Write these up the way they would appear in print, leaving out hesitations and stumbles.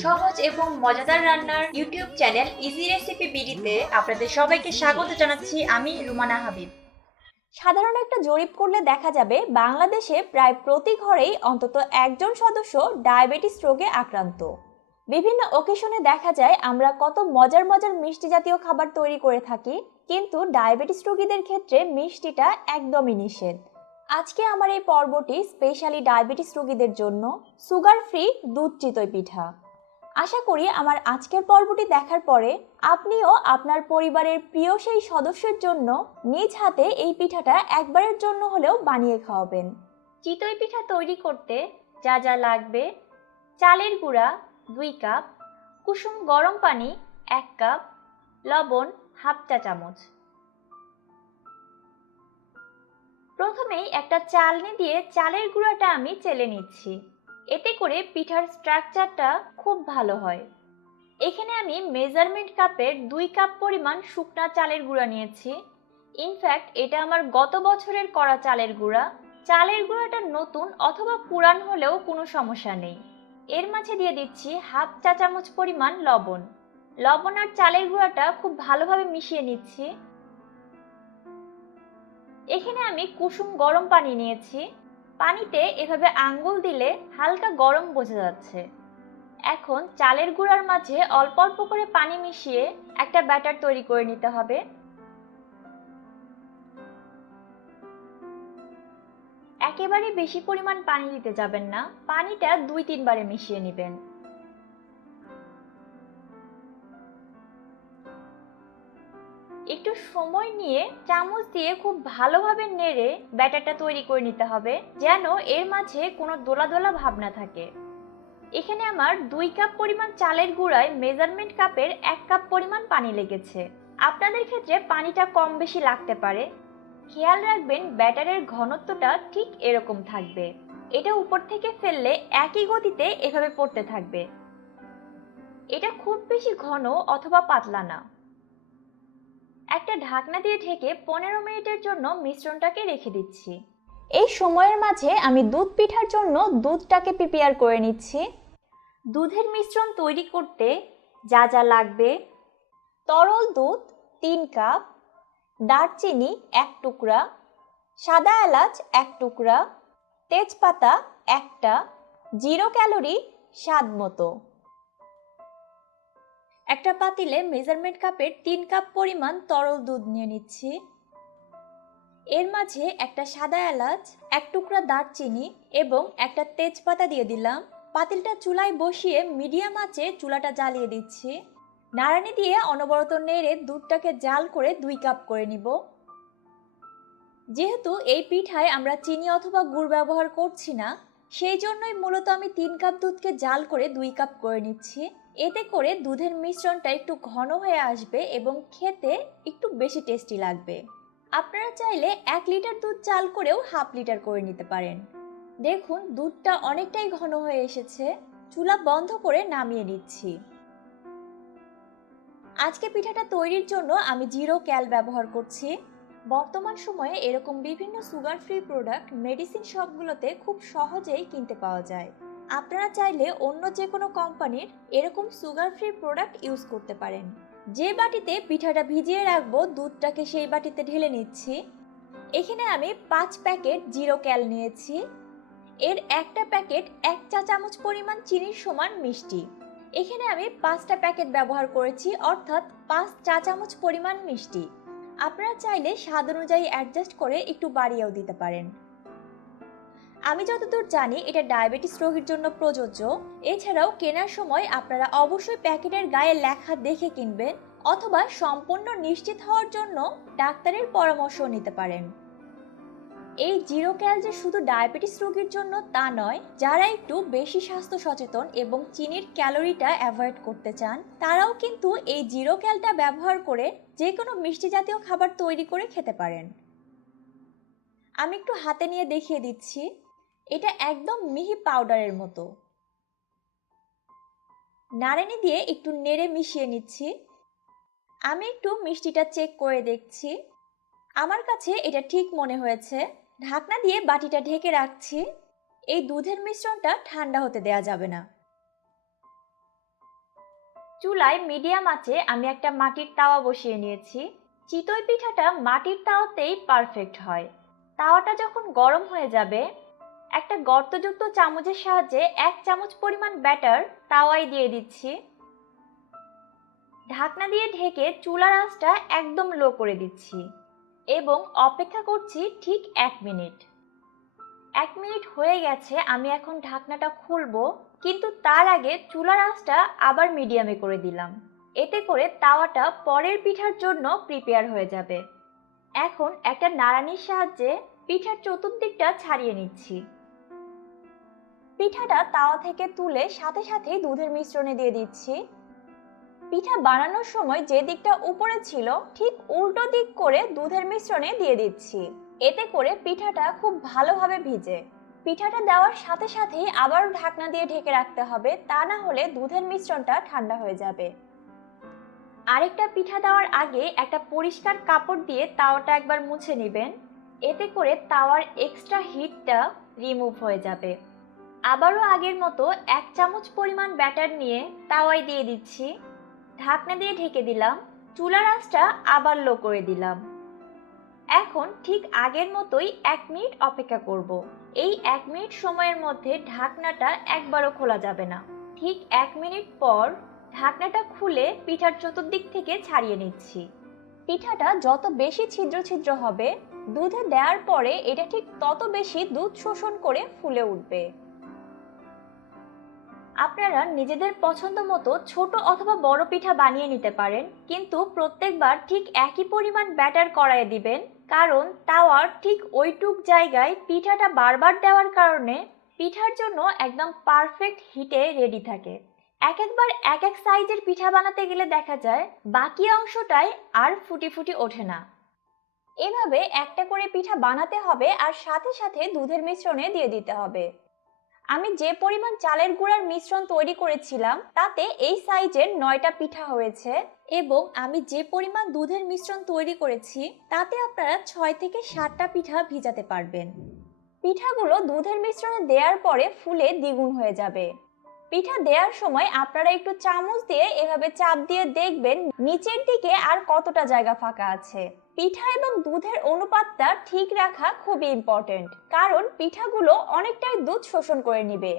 সহজ এবং মজাদার রান্নার ইউটিউব চ্যানেল ইজি রেসিপি বিডিতে আপনাদের সবাইকে স্বাগত জানাচ্ছি। আমি রুমানা হাবিব। সাধারণ একটা জরিপ করলে দেখা যাবে বাংলাদেশে প্রায় প্রতি ঘরেই অন্তত একজন সদস্য ডায়াবেটিস রোগে আক্রান্ত। বিভিন্ন অকেশনে দেখা যায় আমরা কত মজার মজার মিষ্টি জাতীয় খাবার তৈরি করে থাকি, কিন্তু ডায়াবেটিস রোগীদের ক্ষেত্রে মিষ্টিটা একদমই নিষেধ। আজকে আমার এই পর্বটি স্পেশালি ডায়াবেটিস রোগীদের জন্য, সুগার ফ্রি দুধ চিতই পিঠা। আশা করি আমার আজকের পর্বটি দেখার পরে আপনিও আপনার পরিবারের প্রিয় সেই সদস্যের জন্য নিজ হাতে এই পিঠাটা একবারের জন্য হলেও বানিয়ে খাওয়াবেন। চিতই পিঠা তৈরি করতে যা যা লাগবে: চালের গুঁড়া 2 কাপ, কুসুম গরম পানি 1 কাপ, লবণ হাফ চা চামচ। প্রথমেই একটা চালনি দিয়ে চালের গুঁড়াটা আমি চেলে নিচ্ছি, এতে করে পিঠার স্ট্রাকচারটা খুব ভালো হয়। এখানে আমি মেজারমেন্ট কাপের 2 কাপ পরিমাণ শুকনা চালের গুঁড়া নিয়েছি। ইনফ্যাক্ট এটা আমার গত বছরের করা চালের গুঁড়া। চালের গুঁড়াটা নতুন অথবা পুরান হলেও কোনো সমস্যা নেই। এর মাঝে দিয়ে দিচ্ছি হাফ চা চামচ পরিমাণ লবণ। লবণ আর চালের গুঁড়াটা খুব ভালোভাবে মিশিয়ে নিচ্ছি। এখানে আমি কুসুম গরম পানি নিয়েছি। পানিতে এভাবে আঙ্গুল দিলে হালকা গরম বোঝা যাচ্ছে। এখন চালের গুঁড়ার মাঝে অল্প অল্প করে পানি মিশিয়ে একটা ব্যাটার তৈরি করে নিতে হবে। একেবারে বেশি পরিমাণ পানি দিতে যাবেন না, পানিটা 2-3 বারে মিশিয়ে নেবেন। একটু সময় নিয়ে চামচ দিয়ে খুব ভালোভাবে নেড়ে ব্যাটারটা তৈরি করে নিতে হবে, যেন এর মাঝে কোনো দোলা দোলা ভাব না থাকে। এখানে আমার 2 কাপ পরিমাণ চালের গুঁড়ায় মেজারমেন্ট কাপের 1 কাপ পরিমাণ পানি লেগেছে। আপনাদের ক্ষেত্রে পানিটা কম বেশি লাগতে পারে। খেয়াল রাখবেন ব্যাটারের ঘনত্বটা ঠিক এরকম থাকবে। এটা উপর থেকে ফেললে একই গতিতে এভাবে পড়তে থাকবে। এটা খুব বেশি ঘন অথবা পাতলা না। একটা ঢাকনা দিয়ে ঢেকে 15 মিনিটের জন্য মিশ্রণটাকে রেখে দিচ্ছি। এই সময়ের মাঝে আমি দুধ পিঠার জন্য দুধটাকে প্রিপেয়ার করে নিচ্ছি। দুধের মিশ্রণ তৈরি করতে যা যা লাগবে: তরল দুধ 3 কাপ, দারচিনি 1 টুকরা, সাদা এলাচ 1 টুকরা, তেজপাতা 1টা, 0 ক্যালোরি স্বাদ মতো। একটা পাতিলে মেজারমেন্ট কাপের 3 কাপ পরিমাণ তরল দুধ নিয়ে নিচ্ছি। এর মাঝে একটা সাদা এলাচ, 1 টুকরা দারচিনি এবং একটা তেজপাতা দিয়ে দিলাম। পাতিলটা চুলায় বসিয়ে মিডিয়াম আঁচে চুলাটা জ্বালিয়ে দিচ্ছি। নাড়ানি দিয়ে অনবরত নেড়ে দুধটাকে জাল করে 2 কাপ করে নিব। যেহেতু এই পিঠায় আমরা চিনি অথবা গুড় ব্যবহার করছি না, সেই জন্যই মূলত আমি 3 কাপ দুধকে জাল করে 2 কাপ করে নিচ্ছি। এতে করে দুধের মিশ্রণটা একটু ঘন হয়ে আসবে এবং খেতে একটু বেশি টেস্টি লাগবে। আপনারা চাইলে 1 লিটার দুধ জাল করেও হাফ লিটার করে নিতে পারেন। দেখুন দুধটা অনেকটাই ঘন হয়ে এসেছে। চুলা বন্ধ করে নামিয়ে নিচ্ছি। আজকে পিঠাটা তৈরির জন্য আমি 0 ক্যাল ব্যবহার করছি। বর্তমান সময়ে এরকম বিভিন্ন সুগার ফ্রি প্রোডাক্ট মেডিসিন শপগুলোতে খুব সহজেই কিনতে পাওয়া যায়। আপনারা চাইলে অন্য যে কোনো কোম্পানির এরকম সুগার ফ্রি প্রোডাক্ট ইউজ করতে পারেন। যে বাটিতে পিঠাটা ভিজিয়ে রাখবো দুধটাকে সেই বাটিতে ঢেলে নিচ্ছি। এখানে আমি 5 প্যাকেট 0 ক্যাল নিয়েছি। এর একটা প্যাকেট 1 চা চামচ পরিমাণ চিনির সমান মিষ্টি। এখানে আমি 5টা প্যাকেট ব্যবহার করেছি, অর্থাৎ 5 চা চামচ পরিমাণ মিষ্টি। আপনারা চাইলে স্বাদ অনুযায়ী অ্যাডজাস্ট করে একটু বাড়িয়েও দিতে পারেন। আমি যতদূর জানি এটা ডায়াবেটিস রোগীর জন্য প্রযোজ্য। এছাড়াও কেনার সময় আপনারা অবশ্যই প্যাকেটের গায়ে লেখা দেখে কিনবেন, অথবা সম্পূর্ণ নিশ্চিত হওয়ার জন্য ডাক্তারের পরামর্শ নিতে পারেন। এই 0 ক্যাল যে শুধু ডায়াবেটিস রোগীর জন্য তা নয়, যারা একটু বেশি স্বাস্থ্য সচেতন এবং চিনির ক্যালোরিটা অ্যাভয়েড করতে চান তারাও কিন্তু এই 0 ক্যালটা ব্যবহার করে যে কোনো মিষ্টি জাতীয় খাবার তৈরি করে খেতে পারেন। আমি একটু হাতে নিয়ে দেখিয়ে দিচ্ছি। এটা একদম মিহি পাউডারের মতো। নাড়ানি দিয়ে একটু নেড়ে মিশিয়ে নিচ্ছি। আমি একটু মিষ্টিটা চেক করে দেখছি। আমার কাছে এটা ঠিক মনে হয়েছে। ঢাকনা দিয়ে বাটিটা ঢেকে রাখছি। এই দুধের মিশ্রণটা ঠান্ডা হতে দেয়া যাবে না। চুলায় মিডিয়াম আঁচে আমি একটা মাটির তাওয়া বসিয়ে নিয়েছি। চিতই পিঠাটা মাটির তাওয়াতেই পারফেক্ট হয়। তাওয়াটা যখন গরম হয়ে যাবে, একটা গর্তযুক্ত চামচের সাহায্যে 1 চামচ পরিমাণ ব্যাটার তাওয়ায় দিয়ে দিচ্ছি। ঢাকনা দিয়ে ঢেকে চুলার আঁচটা একদম লো করে দিচ্ছি এবং অপেক্ষা করছি ঠিক 1 মিনিট। 1 মিনিট হয়ে গেছে, আমি এখন ঢাকনাটা খুলবো, কিন্তু তার আগে চুলার আঁচটা আবার মিডিয়ামে করে দিলাম। এতে করে তাওয়াটা পরের পিঠার জন্য প্রিপেয়ার হয়ে যাবে। এখন একটা নাড়ানির সাহায্যে পিঠার চতুর্দিকটা ছাড়িয়ে নিচ্ছি। পিঠাটা তাওয়া থেকে তুলে সাথে সাথেই দুধের মিশ্রণে দিয়ে দিচ্ছি। পিঠা বানানোর সময় যে দিকটা উপরে ছিল ঠিক উল্টো দিক করে দুধের মিশ্রণে দিয়ে দিচ্ছি। এতে করে পিঠাটা খুব ভালোভাবে ভিজে। পিঠাটা দেওয়ার সাথে সাথেই আবারও ঢাকনা দিয়ে ঢেকে রাখতে হবে, তা না হলে দুধের মিশ্রণটা ঠান্ডা হয়ে যাবে। আরেকটা পিঠা দেওয়ার আগে একটা পরিষ্কার কাপড় দিয়ে তাওয়াটা একবার মুছে নেবেন। এতে করে তাওয়ার এক্সট্রা হিটটা রিমুভ হয়ে যাবে। আবারও আগের মতো 1 চামচ পরিমাণ ব্যাটার নিয়ে তাওয়ায় দিয়ে দিচ্ছি। ঢাকনা দিয়ে ঢেকে দিলাম। চুলার আঁচটা আবার লো করে দিলাম। এখন ঠিক আগের মতোই 1 মিনিট অপেক্ষা করব। এই 1 মিনিট সময়ের মধ্যে ঢাকনাটা একবারও খোলা যাবে না। ঠিক 1 মিনিট পর ঢাকনাটা খুলে পিঠার চতুর্দিক থেকে ছাড়িয়ে নিচ্ছি। পিঠাটা যত বেশি ছিদ্র ছিদ্র হবে, দুধে দেওয়ার পরে এটা ঠিক তত বেশি দুধ শোষণ করে ফুলে উঠবে। আপনারা নিজেদের পছন্দ মতো ছোট অথবা বড় পিঠা বানিয়ে নিতে পারেন, কিন্তু প্রত্যেকবার ঠিক একই পরিমাণ ব্যাটার কড়াইয়ে দিবেন, কারণ তাওয়ার ঠিক ওইটুক জায়গায় পিঠাটা বারবার দেওয়ার কারণে পিঠার জন্য একদম পারফেক্ট হিটে রেডি থাকে। একবার এক এক সাইজের পিঠা বানাতে গেলে দেখা যায় বাকি অংশটাই আর ফুটি ফুটি ওঠে না। এভাবে একটা করে পিঠা বানাতে হবে আর সাথে সাথে দুধের মিশ্রণে দিয়ে দিতে হবে। আমি যে পরিমাণ চালের গুঁড়ার মিশ্রণ তৈরি করেছিলাম তাতে এই সাইজের 9টা পিঠা হয়েছে, এবং আমি যে পরিমাণ দুধের মিশ্রণ তৈরি করেছি তাতে আপনারা 6 থেকে 7টা পিঠা ভিজাতে পারবেন। পিঠাগুলো দুধের মিশ্রণে দেওয়ার পরে ফুলে দ্বিগুণ হয়ে যাবে। পিঠা দেওয়ার সময় আপনারা একটু চামচ দিয়ে এভাবে চাপ দিয়ে দেখবেন নিচের দিকে আর কতটা জায়গা ফাঁকা আছে। পিঠা এবং দুধের অনুপাতটা ঠিক রাখা খুবই ইম্পর্টেন্ট, কারণ পিঠাগুলো অনেকটাই দুধ শোষণ করে নেবে।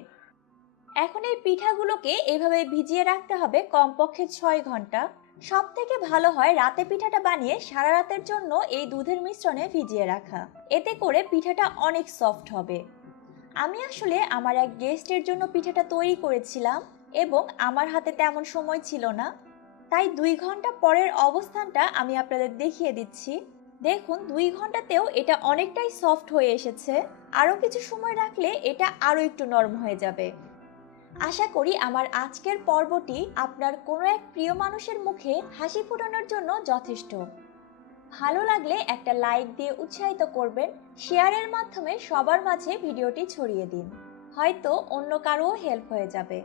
এখন এই পিঠাগুলোকে এভাবে ভিজিয়ে রাখতে হবে কমপক্ষে 6 ঘন্টা। সব থেকে ভালো হয় রাতে পিঠাটা বানিয়ে সারা রাতের জন্য এই দুধের মিশ্রণে ভিজিয়ে রাখা। এতে করে পিঠাটা অনেক সফট হবে। আমি আসলে আমার এক গেস্টের জন্য পিঠাটা তৈরি করেছিলাম এবং আমার হাতে তেমন সময় ছিল না, তাই 2 ঘন্টা পরের অবস্থানটা আমি আপনাদের দেখিয়ে দিচ্ছি। দেখুন 2 ঘন্টাতেও এটা অনেকটাই সফট হয়ে এসেছে। আরও কিছু সময় রাখলে এটা আরও একটু নরম হয়ে যাবে। আশা করি আমার আজকের পর্বটি আপনার কোনো এক প্রিয় মানুষের মুখে হাসি ফোটানোর জন্য যথেষ্ট। ভালো লাগলে একটা লাইক দিয়ে উৎসাহিত করবেন, শেয়ারের মাধ্যমে সবার মাঝে ভিডিওটি ছড়িয়ে দিন, হয়তো অন্য কারো হেল্প হয়ে যাবে।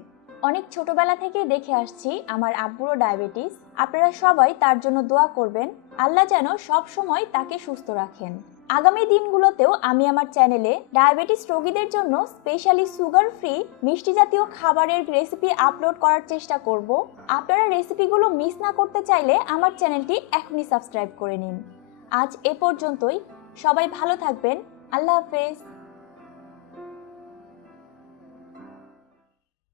অনেক ছোটবেলা থেকে দেখে আসছি আমার আব্বুরও ডায়াবেটিস। আপনারা সবাই তার জন্য দোয়া করবেন, আল্লাহ যেন সব সময় তাকে সুস্থ রাখেন। আগামী দিনগুলোতেও আমি আমার চ্যানেলে ডায়াবেটিস রোগীদের জন্য স্পেশালি সুগার ফ্রি মিষ্টি জাতীয় খাবারের রেসিপি আপলোড করার চেষ্টা করব। আপনারা রেসিপিগুলো মিস না করতে চাইলে আমার চ্যানেলটি এখনই সাবস্ক্রাইব করে নিন। আজ এ পর্যন্তই। সবাই ভালো থাকবেন। আল্লাহ হাফেজ।